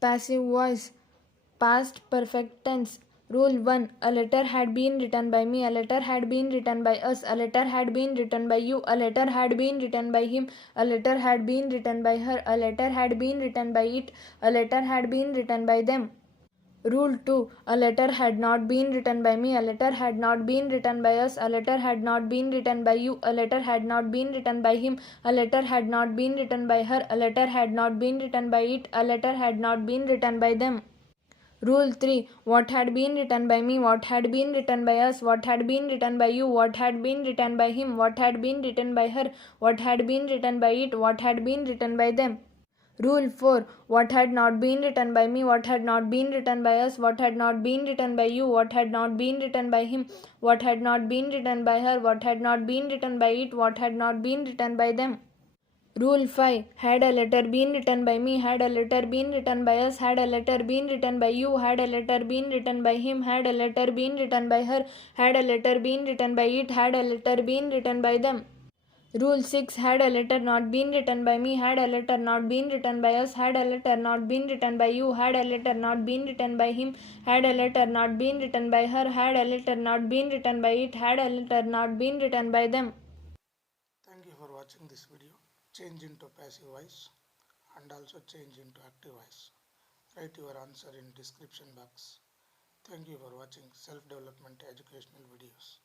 Passive voice, past perfect tense. Rule 1. A letter had been written by me. A letter had been written by us. A letter had been written by you. A letter had been written by him. A letter had been written by her. A letter had been written by it. A letter had been written by them. Rule 2. A letter had not been written by me. A letter had not been written by us. A letter had not been written by you. A letter had not been written by him. A letter had not been written by her. A letter had not been written by it. A letter had not been written by them. Rule 3. What had been written by me, what had been written by us, what had been written by you, what had been written by him, what had been written by her, what had been written by it, what had been written by them. Rule 4. What had not been written by me, what had not been written by us, what had not been written by you, what had not been written by him, what had not been written by her, what had not been written by it, what had not been written by them. Rule 5. Had a letter been written by me, had a letter been written by us, had a letter been written by you, had a letter been written by him, had a letter been written by her, had a letter been written by it, had a letter been written by them. Rule 6. Had a letter not been written by me, had a letter not been written by us, had a letter not been written by you, had a letter not been written by him, had a letter not been written by her, had a letter not been written by it, had a letter not been written by them. Thank you for watching this video. Change into passive voice and also change into active voice. Write your answer in description box. Thank you for watching self-development educational videos.